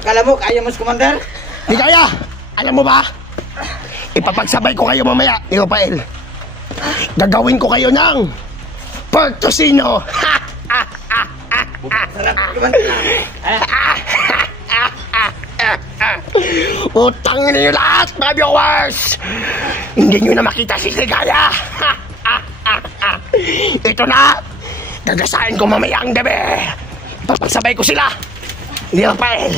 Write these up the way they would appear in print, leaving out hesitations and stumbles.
Akala mo, kaya mo, Commander? Di kaya! Alam mo ba? Ipapagsabay ko kayo mamaya, ni Rafael. Gagawin ko kayo ng pork tocino. Utang niyo lahat, mga viewers! Hindi niyo na makita si Ligaya. Ito na! Gagasain ko mamaya ang gabi. Papagsabay ko sila ni Rafael.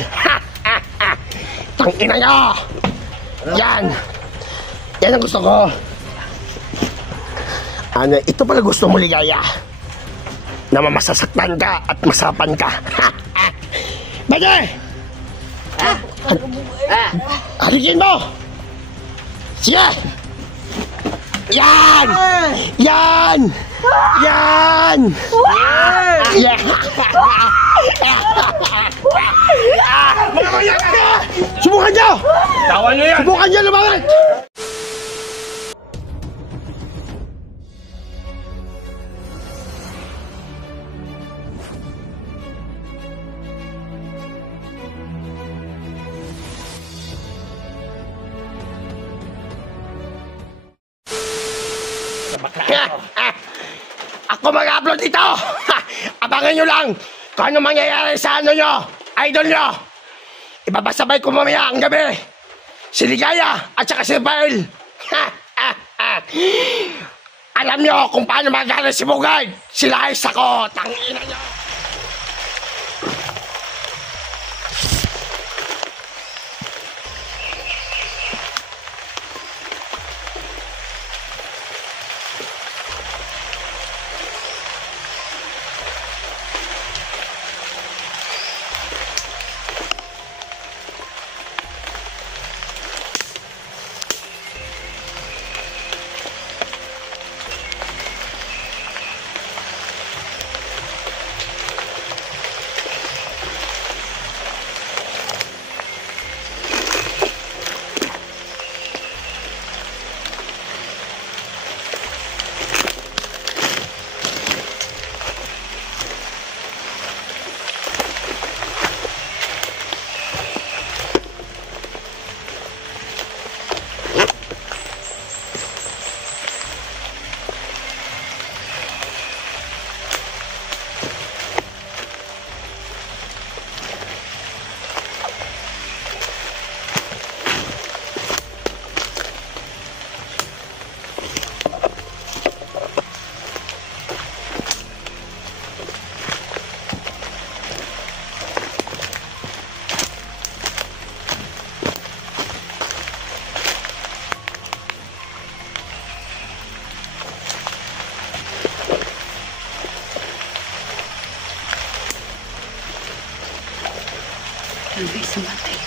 Tangina nyo! Yan! Yan ang gusto ko. Ano, ito pala gusto mo, Ligaya. Na mamasasaktan ka at masapan ka. Bade! Halikin mo! Sige! Yan! Yan! Yan! Yan! Mamaya ka! Subukan nyo! Tawan nyo yan! Subukan nyo lumawit! Ako mag-upload dito. Abangan nyo lang kung ano mangyayari sa ano nyo, idol nyo. Ibabasabay ko mamaya ang gabi si Ligaya at saka si Rafael. Alam nyo kung paano magaling si Bugard. Sila ay sako. Tangina nyo. Luis matay.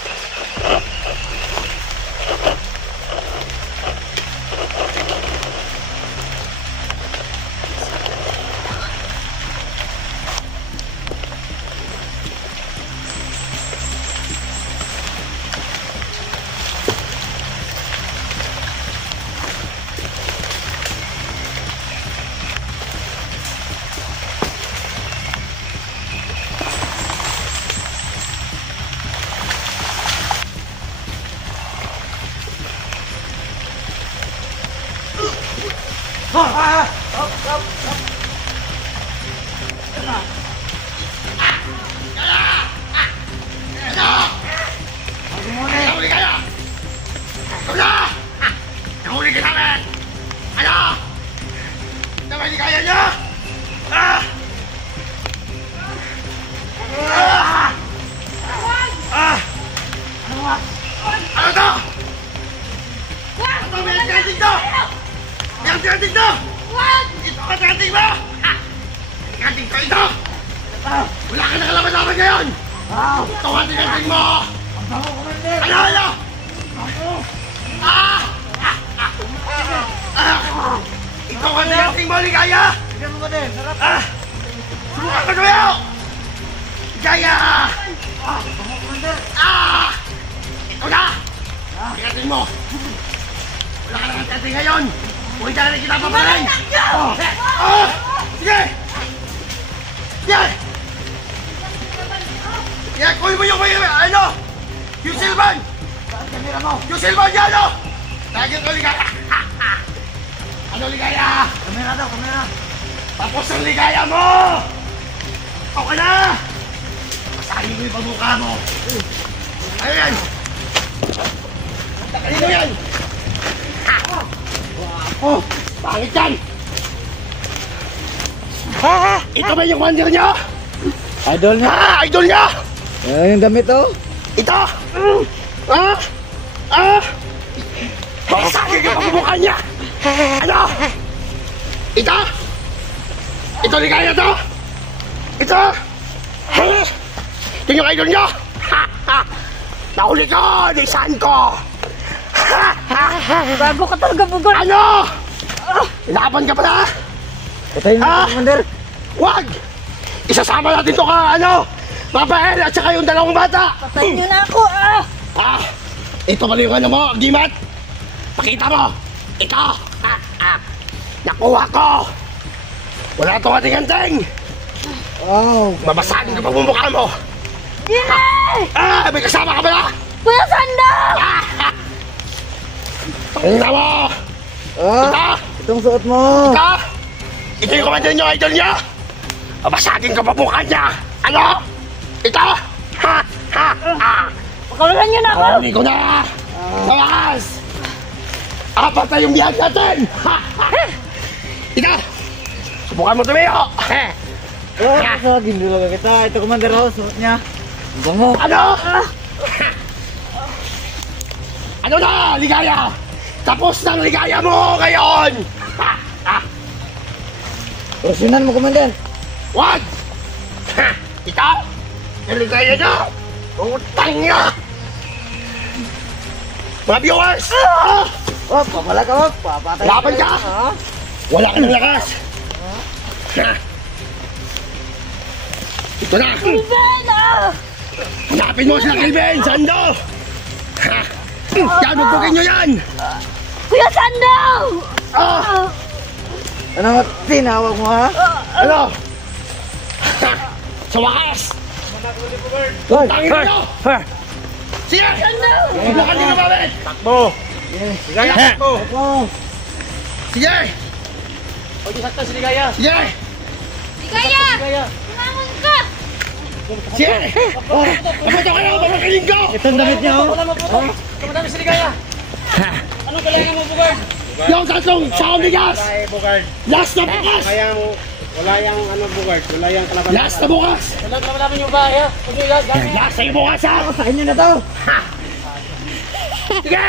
Wala ka na kalaban naman ngayon! Ito ang tingating mo! Ano? Ito ang tingating mo, Ligaya! Subukan ko kayo! Ligaya! Ito na! Tingating mo! Wala ka na tingating ngayon! Kung hindi na kita paparin! Sige! Sige! Yan, kunin mo yung ano? Yung silban! Kamera mo. Yung silban niya, ano? Lagyan ko ligaya. Ano ligaya? Kamera daw, kamera. Tapos ang ligaya mo! Okay na! Masahin mo yung pamukha mo. Ayan! Kanino yan? Oh, pangit yan! Ito ba yung wonder niya? Idol niya. Idol niya! Yung damit oh. Ito! Masahin yung pamukha niya! Ano? Ito? Ito ligaya to? Ito? Ito yung idol niyo? Nahuli ko! Nisan ko! Bago ka talaga, Bugol. Ano? Laban ka pa na? Patayin mo, Commander. Wag! Isasama natin to ka, ano? Babael at saka yung dalawang bata! Patayin niyo na ako, Ito pala yung ano mo, Gimat? Pakita mo! Ito! Nakuha ko! Wala itong ating-anteng! Wow. Mabasagin ka pa mumukha mo! Yay! May kasama ka ba na? Kuya Sando! Tingnan mo! Ito! Itong suot mo. Ito! Ito yung commander nyo, idol niya! Mabasagin ka pa mukha niya! Ano? Ito! Pakawalan niyo na ako! Hindi ko na! Tawas! Apat na yung biyag natin! Ito! Subukan mo tumiyo! Oh, gindulo ka kita. Ito, Commander oh, suot niya. Ang mo. Ano? Ano na, ligaya? Tapos ng ligaya mo ngayon! Porsiyonan mo, Commander. Wag! Ito? Yung ligaya niyo! Utang niyo! Mga viewers! Oh, papala ka, wag. Papatay. Laban ka! Wala ka ng lakas! Ito na! Ben, Hanapin mo sila Kelvin! Sando! Yan, bugbukin nyo yan! Kuya Sando! Ano, tinawag mo ha? Ano? Sa wakas! Guard. Tangin nyo! Sige! Bugbukan nyo na babit! Takbo! Ligaya, takbo! Oh, Sige! Huwag yung saktan si Ligaya! Sige! Ligaya! Ligaya! Tumangon ka! Sige! Papunta kayo! Papunta ko! itong damit niya oh. Tumadami si Ligaya! Anong kailangan mo, Bugard? Yung tatlong sakong bigas! Ay, Bugard. Last na bukas! Kaya mo, wala yung ano, Bugard. Wala yung kalaban. Last na bukas! Wala kalaban yung bahay, ha? Huwag yung gamit. Last na yung bukas ha! Sa inyo na to. Sige!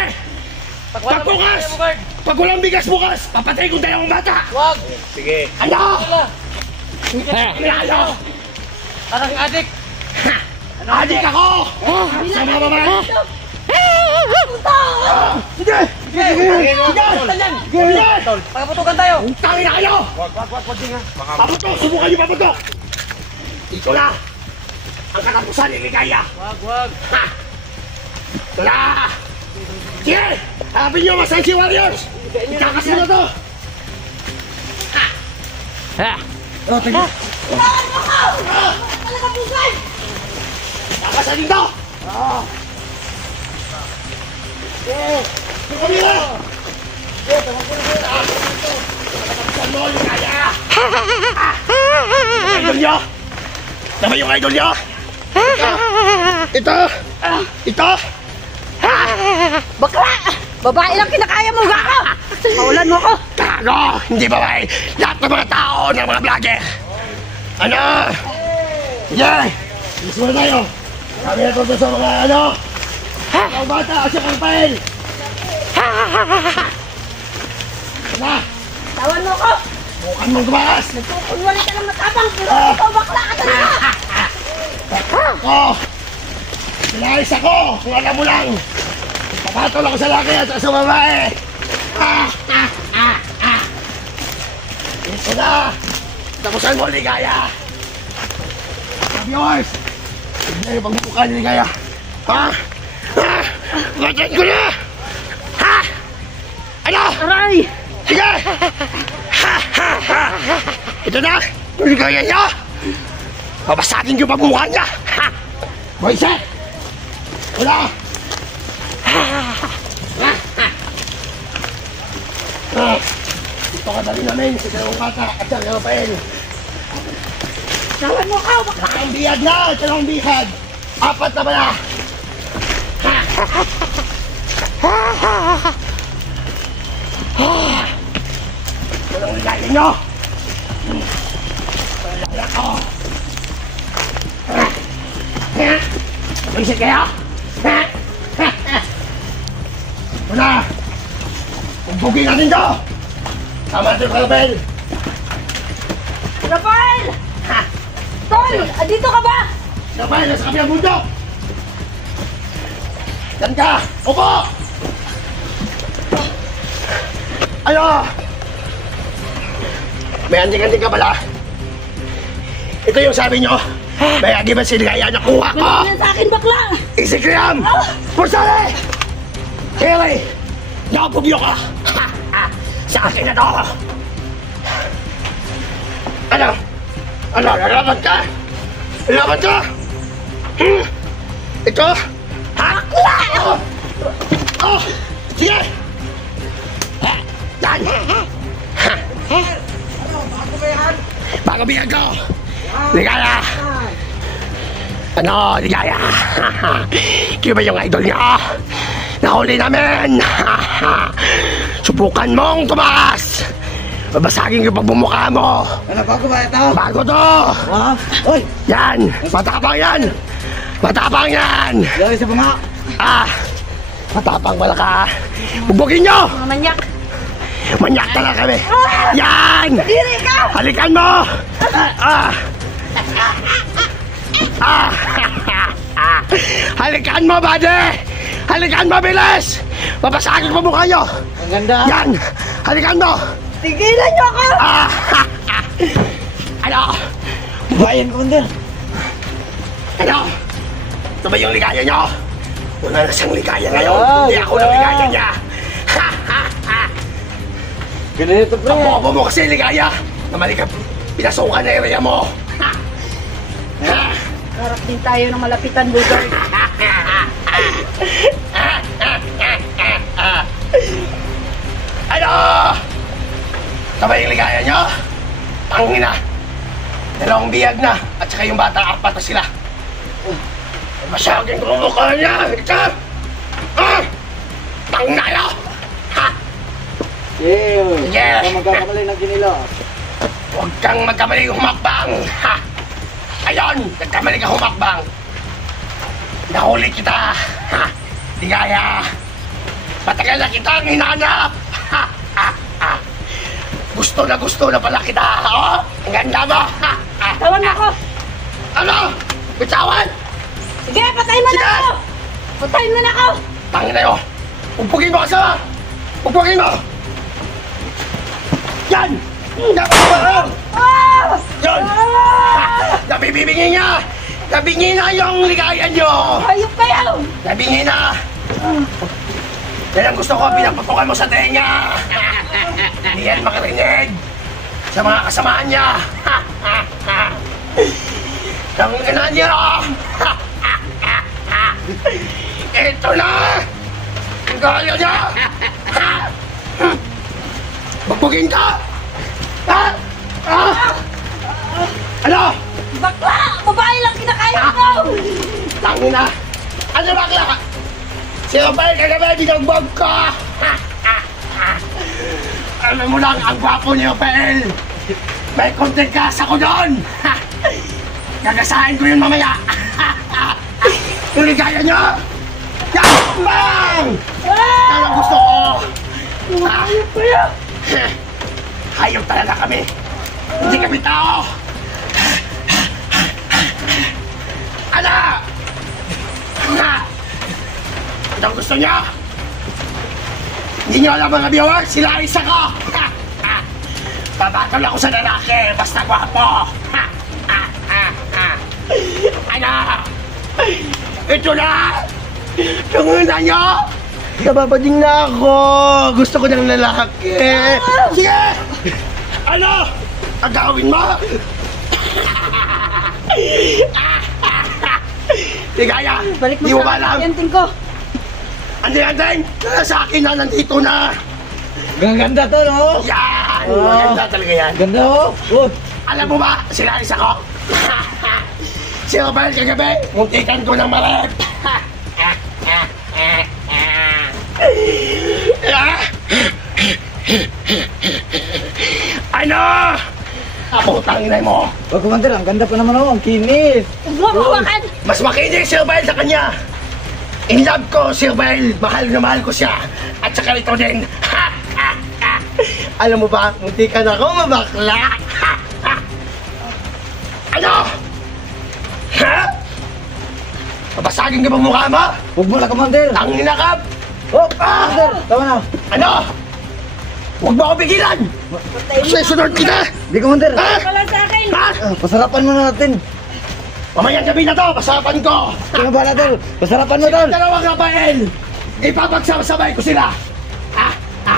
Pag bukas! Bugard! Pag walang bigas bukas, papatay kong dalawang bata! Huwag! Sige. Ano? Wala! Ano? Parang adik! Adik ako! Sa mga babae! Sige! Sige! Sige! Pagkaputukan tayo! Tangin na kayo! Wag din, ha? Paputok! Subukan niyo paputok! Ito na! Ang katapusan ni Ligaya! Wag! Ito na! Sige! Hanapin niyo mga Sensi Warriors! Ikakasin na to! Oh, tingnan. Tumangon mo ko! Talaga, Bugol! Kakasanin to! Ito kami na! Katapusan mo, Ligaya! Idol niyo! Tama yung idol niyo! Ito! Ito! Bakla! Babae lang kinakaya mo, gaka! Paulan mo ko! Tago! Hindi babae! Lahat ng mga tao ng mga vlogger! Ano? Yeah! Ilis muna tayo! Kami na to sa mga ano? Mga bata at saka kapal! Na! Tawan mo ko! Mukhang mong tumakas! Nagkukunwali ka ng matapang, pero ikaw bakla ka talaga! Ako! Sinayos ako! Kung alam mo lang! Papatol ako sa laki at sa babae! Ito na! Tapusan mo, Ligaya! Viewers! Tignan yung pagmumukha ni Ligaya! Matayin ko na! Ano? Aray! Sige! Ito na! Yung Ligaya niya! Babasagin ko yung pagmumukha niya! Moiset! Wala! Ito ka dali namin sa dalawang bata at sa dalawang pael. Tawan mo ako! Dalawang bihad na! Dalawang bihad! Apat na pala! Walang ligayin nyo! Wala ko! Moiset kayo! Wala! Umbugin natin to! Tama ito, Rafael! Rafael! Tol! Dito ka ba? Rafael, nasa kabilang mundo! Yan ka! Upo! Ano? May anting-anting ka pala. Ito yung sabi nyo. May agiban si Ligaya na kuha ko! Ano yan sa akin, bakla? Isikriam! Pursali! Kili! Nakapugyo ka! Sa akin na to! Ano? Ano? Lalaban ka? Lalaban ka? Ito? Hakla! Oh! Sige! Yan! Bago biyan ko! Ligaya! Ano, Ligaya? Kaya ba yung idol niya? Nahuli namin! Subukan mong tumakas! Babasagin yung pagbumukha mo! Ano, bago ba ito? Bago to! Ah, oy! Yan! Matapang yan! Matapang yan! Lagi sa bunga! Ah! Matapang pala ka! Bubugin nyo! Mga manyak! Manyak talaga kami! Yan! Diri ka! Halikan mo! Ah! Ah! Halikan mo, buddy! Halikan mo, bilis! Babasagin mo mukha nyo! Ang ganda! Yan! Halikan mo! Tigilan niyo ako! Ah! Ano? Bayan ko din! Ano? Ito ba yung ligaya nyo? Wala na siyang ligaya ngayon. Ah, Hindi ako na ligaya niya. Ganito pre! Ang bobo mo kasi ligaya. Namali ka, pinasukan na area mo. Harap din tayo ng malapitan, Budol. Ano? Ito ba yung ligaya nyo? Pangina. Dalawang biyag na. At saka yung bata, apat na sila. Masyagin ko ang mukha niya. Ika! Ah! Pangina nyo! Ha? Yeah! Yeah. Huwag magkakamali ng kinilo! Huwag kang magkamali humakbang! Ha? Ayun! Nagkamali ka humakbang! Nahuli kita! Ha? Ligaya! Matagal na kitang hinanap! Ha? Ha? Ha? Gusto na pala kita! Oh? Ang ganda mo! Ha? Ha? Tawan mo ako! Ano? Bitawan! Sige, patayin mo na Sige! ako! Patayin mo na ako! Tangin na yun! Umpugin mo kasama! Umpugin mo! Yan! Yan! Ah! Yan! Ah! Nabibingin niya! Nabingin na yung ligaya nyo! Hayop kayo! Nabingin na! Yan ang gusto ko, pinaputukan mo sa tenga! Hindi yan makarinig sa mga kasamaan niya! Ang ina niya! Ito na! Ang gaya niya! Bugbugin ka! Ha? Ano? Bakla! Babae lang kinakaya ko! Tangin na! Ano bakla ka? Si Rafael kagabi, dinagbag ka! Alam mo lang, ang gwapo ni Rafael! May konting kasa ko doon! Gagasahin ko yun mamaya! Yung ligaya niyo! Yan! Bang! Yan ang gusto ko! Hayop kayo! Hayop talaga kami! Hindi kami tao! Ano? Ito ang gusto niya? Hindi niyo alam mga viewers, sila isa ko! Babatol ako sa lalaki, basta gwapo! Ano? Ito na! Tunguna niyo! Nababading na ako! Gusto ko ng lalaki! Sige! Ano? Agawin mo? Ligaya! Balik mo Di mo ba sa alam? akin, ko. Andin! Sa akin na nandito na! Ganda to, no? Yan! Oh. Maganda talaga yan. Ganda, oh. Oh. Alam mo ba, sinalis ako? Si Robert kagabi, muntikan ko ng marep. Ano? Aputang ina mo. Oh, Commander, ang ganda pa naman, oh. Ang kinis. Huwag mo hawakan. Mas makinig si Robert sa kanya. In love ko si Robert. Mahal na mahal ko siya. At saka ito din. Alam mo ba, muntikan ako mabakla. Ano? Ha? Papasagin ka ba mukha mo? Huwag mo na, Commander. Ang inakap! Oh, Commander. Tama na. Ano? Huwag mo ako pigilan! Susunod kita! Di, Commander. Ha? Wala sa akin. Ha? Pasarapan mo na natin. Mamayang gabi na to, pasapan ko! Ano ba na, Tol? Pasarapan mo, Tol. Silang dalawang Rafael! Ipapagsabay ko sila! Ha? Ha?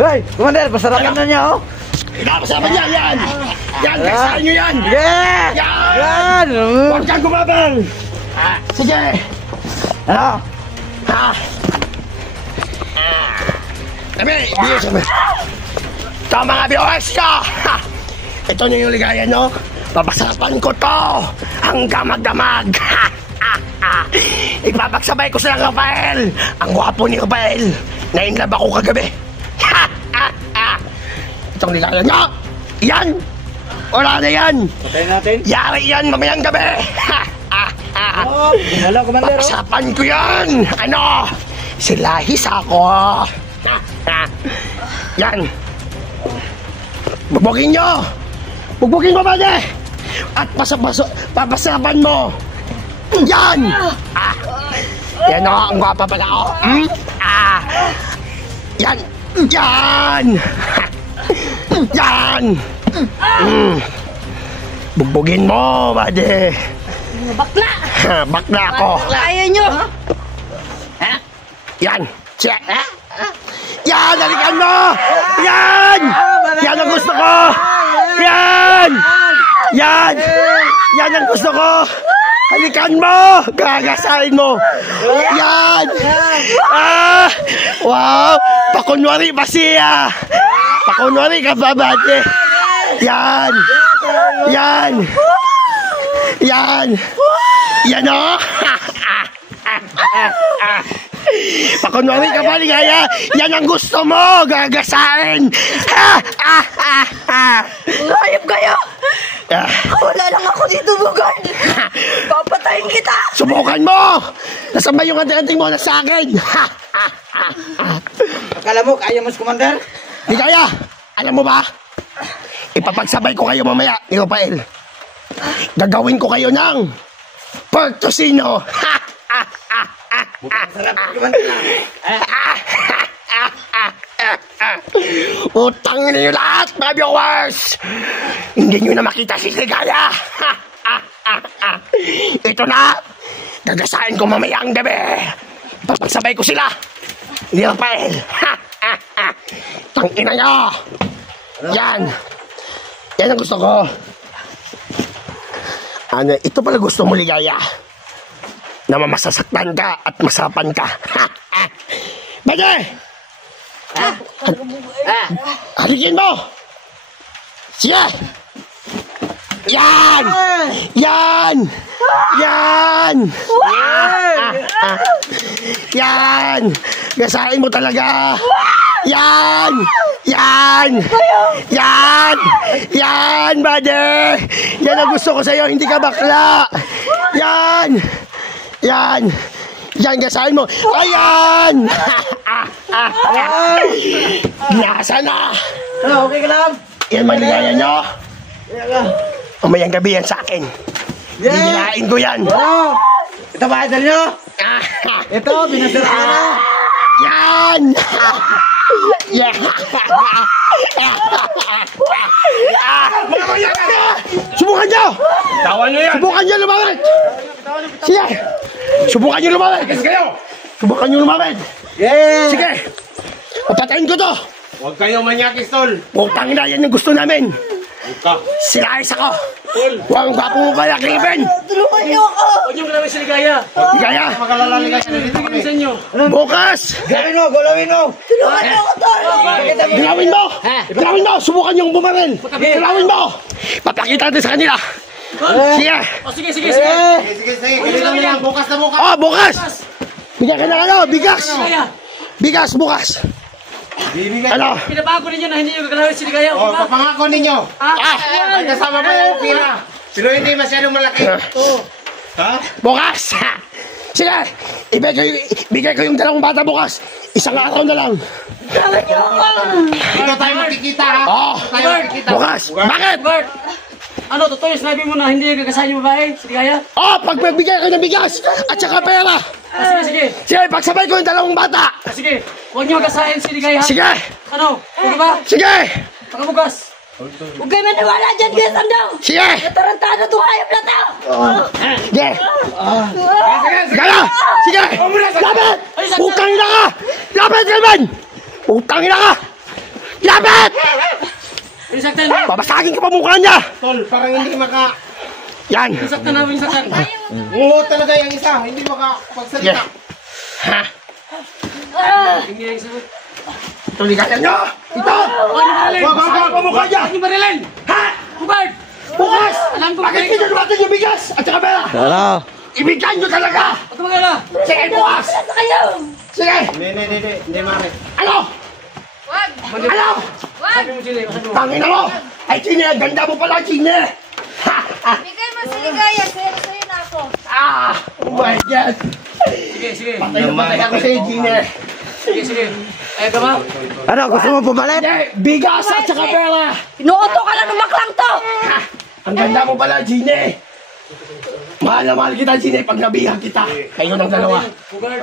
Hey, Commander, pasarapan na niya, oh. Ipapasaban niya, yan! Yan, kasahan nyo yan! Yeah! Yan! Yan! Huwag kang gumabang! Ha? Sige! Ano? Ha? Sabi, hindi sabi. Ito mga viewers nyo! Ha! Ito nyo yung ligaya nyo. Papasapan ko to hanggang magdamag. Ha! Ha! Ha! Ipapagsabay ko silang Rafael. Ang gwapo ni Rafael. Nainlove ako kagabi. Ha! Ha! Ha! Itong ligaya nyo. Yan! Wala na yan! Patayin natin. Yari yan mamayang gabi. Ha! Ha! Ha! Oh, ginala, Commander, oh. Papasapan ko yan! Ano? Silahis ako! Ha, ha. Yan! Bubugin nyo! Bubugin mo ba niya? At papasapan mo! Yan! Ah. Yan o, ang gwapa pala ako! Hmm? Ah. Yan! Yan! Yan! Bubugin mo, bade! Bakla. Bakla ako! Kaya nyo. Yan! Check! Yan! Halikan mo! Yan! Yan ang gusto ko! Yan! Yan! Yan ang gusto ko! Halikan mo! Gagasahin mo! Yan! Ah! Wow! Pakunwari pa siya! Pakunwari ka ba, bate? Yan! Yan! Yan! Yan o! Pakunwari ka ba, ligaya? Yan ang gusto mo! Gagasahin! Ha! Ha! Ha! Ha! Hayop kayo. Ah. Wala lang ako dito, Bugard. Papatayin kita. Subukan mo! Nasaan ba yung anting-anting mo na sa akin? Ha! Ha! Ha! Ha! Akala mo, kaya mas, Commander? Ligaya! Alam mo ba? Ipapagsabay ko kayo mamaya ni Rafael. Gagawin ko kayo ng Pertosino! Ha! Ha! Ha! Ha! Sarap, Commander. Utang niyo lahat, mga viewers! Hindi niyo na makita si Ligaya! Ha! Ha! Ha! Ha! Ito na! Gagasahin ko mamaya ang gabi! Papagsabay ko sila! Ni Rafael! Ha! Ha! Ha! Tangina niyo! Yan! Yan ang gusto ko! Ano, ito pala gusto mo, Ligaya? Na mamasasaktan ka at masapan ka. Ha! Ha! Bade! Halikin mo! Sige! Yan! Yan! Yan! Yan! Gasahin mo talaga! Yan! Yan! Yan! Yan, bade! Yan ang gusto ko sa'yo, hindi ka bakla! Yan! Yan! Yan, gasahin mo! Ayan! Nasa na! Ano, okay ka lang? Yan maligaya nyo! Kaya ka. Mamayang gabi yan sa akin! Yeah! Hihilain ko yan! Ano? Ito ba, idol nyo? Ito, binasara ka na. Yan! Yeah! Mamaya ka na! Subukan nyo! Tawan nyo yan! Subukan nyo lumamit! Sige! Subukan nyo lumamit! Kasi kayo! Subukan nyo lumamit! Yeah! Sige! Papatayin ko to! Huwag kayo manyakis, tol! Putang ina, yan yung gusto namin! Huwag ka! Sinayos ako! Huwag gwapo mo kaya, Kevin. Tulungan niyo ako! Huwag niyong galawin si Ligaya. Ligaya, Dito kami sa inyo. bukas. Gawin mo! Tulungan niyo ako, tol! Gilawin mo. Gilawin mo. Subukan yung bumaril. Gilawin mo. Papakita natin sa kanila. Sige. O sige, sige, sige. Oh, bukas. Bigyan ka ng ano, bigas. Ligaya, Bigas, bukas. Ano? pinabago ninyo na hindi nyo gagalawin si Ligaya. Oh, Okay ba? papangako ninyo. Ay, kasama pa yung pira. Pero hindi masyadong malaki. Ha? Bukas. Sige. Ibigay ko yung dalawang bata bukas. Isang araw na lang. Dito tayo makikita ha. Oh, Dito tayo makikita. bukas. Bakit? Bert, ano, totoo yung sinabi mo na hindi gagasahin yung babae, si Ligaya? Oh, pag magbigay ko ng bigas at saka pera. Sige, sige. Sige, pagsabay ko yung dalawang bata. Sige, huwag niyo magasahin si Ligaya. Sige. Ano, okay ba? Sige. Pagkabukas. Huwag kayo maniwala dyan, guys. Ano? Sige. Tarantado itong hayop na to. Sige. Gala. Sige. Lapit. Putang ina ka. Lapit, Kelvin. Putang ina ka. Lapit. Pinisaktan mo. Babasagin ka pa mukha niya. Tol, parang hindi maka... Yan. Pinisaktan na, pinisaktan. Oo talaga yung isa. Hindi makapagsalita. Ha? Hindi na isa. Tuligayan niyo. Ito. Huwag niyo barilin. Babasagin pa mukha niya. Huwag niyo barilin. Ha? Hubert! Bukas. Alam ko Bakit kayo. kinunuwatan yung bigas at saka pera? Tara! Ibigay niyo talaga. Huwag ka magala. Sige, bukas. Sa kayo. Sige. Hindi, mare. Ano? Wag. Ano? Sabi mo, Chile. Sabi mo. Tangina mo. Ay, Chine. Ganda mo pala, Chine. Ha? Bigay mo si Ligaya. Sa'yo na ako. Ah! Oh my God! Sige, sige. Patay na patay ako sa'yo, Gine. Sige, sige. Ayaw ka ba? Ano? Gusto mo pumalit? Hindi, bigas at saka pera. Inuuto ka lang ng maklang to. Ang ganda mo pala, Gine. Mahal na mahal kita, Gine, pag nabihan kita. Kayo ng dalawa. Hubert.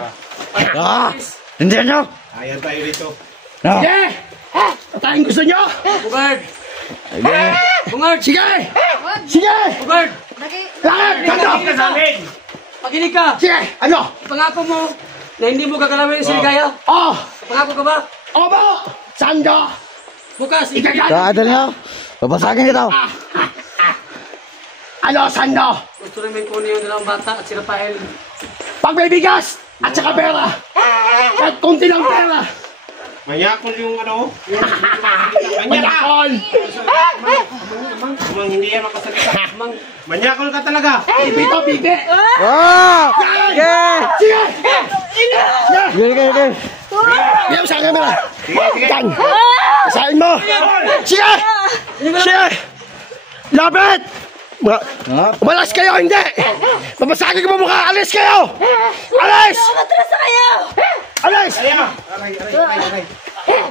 Ah! Hindi nyo! Ayan tayo dito. Ah! Sige! Patayin gusto nyo? Hubert. Sige! Hubert. Sige! Sige! Hubert. Lakad! Ganda! Pakinig ka. Sige! Ano? Pangako mo na hindi mo gagalawin si Ligaya. Oh! Pangako ka ba? Obo! Sando! Bukas. Ikagat! Sa idol nyo! Babasagin kita! Ano, Sando? Gusto namin kunin yung dalawang bata at si Rafael. Pag may bigas at saka pera. At kunti lang pera. Manyakol yung ano. Manyakol. Manyakol! Mang hindi yan makasalita. Mang manyakol ka talaga. Bibito, bibi! Wow! Sige! Sige! Sige! Sige! Ayaw sa camera! Sige. Yan! Sahin mo! Sige! Sige! Lapit! Umalas kayo, hindi! Babasagin ko mo mukha! Alis kayo! Alis! Matras na kayo. Alis! Aray.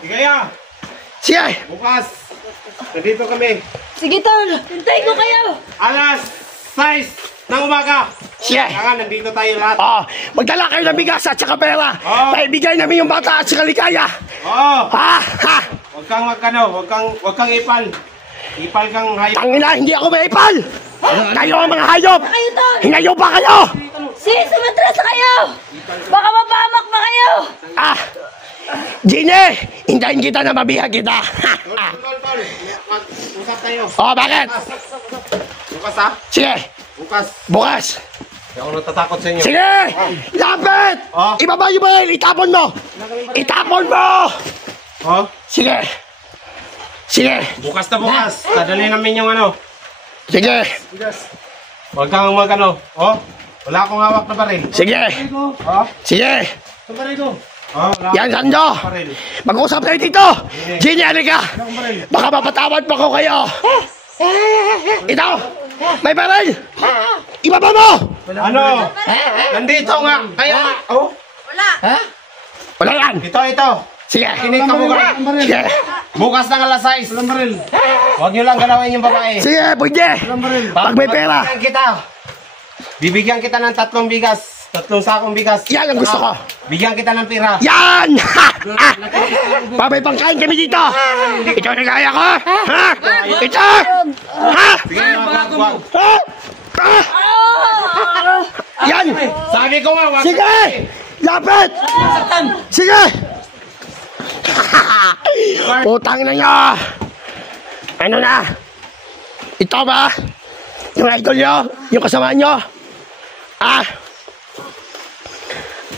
Tigaya. Sige! Bukas. Nandito kami. Sige, tol. Hintayin ko kayo. Alas 6 ng umaga. Sige! Kaya nandito tayo lahat. Oh, magdala kayo ng bigas at saka pera! Paibigay namin yung bata at saka ligaya! Oo. Ha? Ha? Huwag kang ipal. Ipal kang hayop. Tangina, hindi ako maipal! Kayo ang mga hayop! Kayo, tol. Hinayo pa kayo! Sis, matras na kayo. Baka mapahamak pa kayo. Ah! Gine! Hintayin kita na mabihan kita! Tol. Mag-usap tayo. Oh, bakit? Bukas ha. Sige! Bukas. Bukas! Hindi ako natatakot sa inyo. Sige! Lapit! Oh. Ibaba yung baril! Itapon mo! Itapon mo! Oh. Sige! Sige! Bukas na bukas. Dadali namin yung ano. Sige! Huwag kang mag-ano. Oh. Wala akong hawak na baril. Sige! Oh. Sige! Oh. Wala Yan, Sando! akong baril. Mag-usap tayo dito! Gine, halika! Baka mapatawad pa ko kayo! Ito! May baril! Ibaba mo! Ano? Nandito nga. Kaya. Oh. Wala yan! Ito. Sige! Kinig ka bukas. Sige! Bukas ng alas 6. Huwag nyo lang galawin yung babae. Sige, pwede! Pag may pera! Bibigyan kita ng 3 bigas. 3 sakong bigas. Yan ang gusto ko! Bigyan kita ng pira. Yan! Ha! Ha! Pabay pangkain kami dito! Ito na kaya ko! Ha? Ito! Ha? Sige, wag. Ha? Ha? Yan! Sabi ko nga, wag. Sige! Lapit! Sige! Putang na nyo! Ano na? Ito ba? Yung idol nyo? Yung kasama nyo? Ah!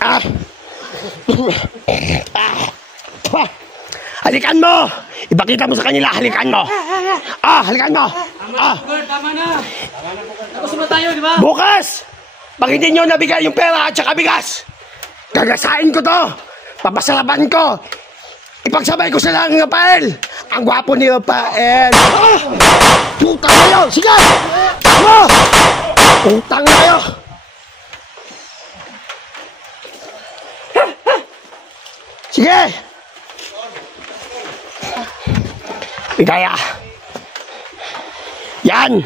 Ah! Ah! Halikan mo! Ipakita mo sa kanila, halikan mo! Ah, halikan mo! Ah! Tama na. Tapos na tayo, di ba? Bukas! Pag hindi nyo nabigay yung pera at saka bigas, gagasain ko to! Papasalaban ko! Ipagsabay ko sa lang ng Rafael! Ang gwapo ni Rafael! Ah! Putang na yun! Sige! Tama! Putang na kayo! Sige! Kaya! Yan!